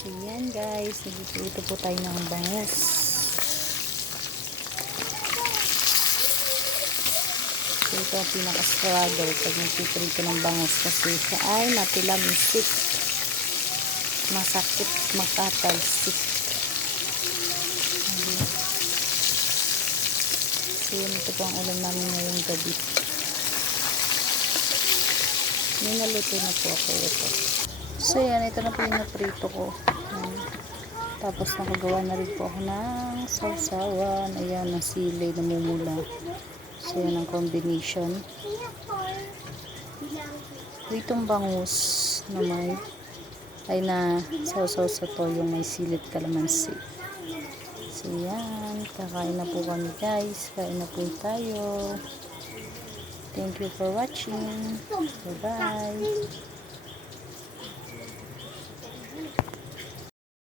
So yan guys, nagluto po tayo ng bangus. So ito ang pinaka-struggle pag nagpiprito ng bangus kasi siya ay matilamisik, masakit, makatalsik. So yun, ito po ang ulam namin ngayong gabi. May naluto na po ako ito. So yan, ito na po yung naprito ko. Tapos nakagawa na rin po ako ng sausawan. Ayan, ang sili namumula. So yan ang combination. Itong bangus na may ay na sausaw sa toyong may silit kalamansi. So yan, kakain na po kami guys. Kain na po tayo. Thank you for watching. Bye bye.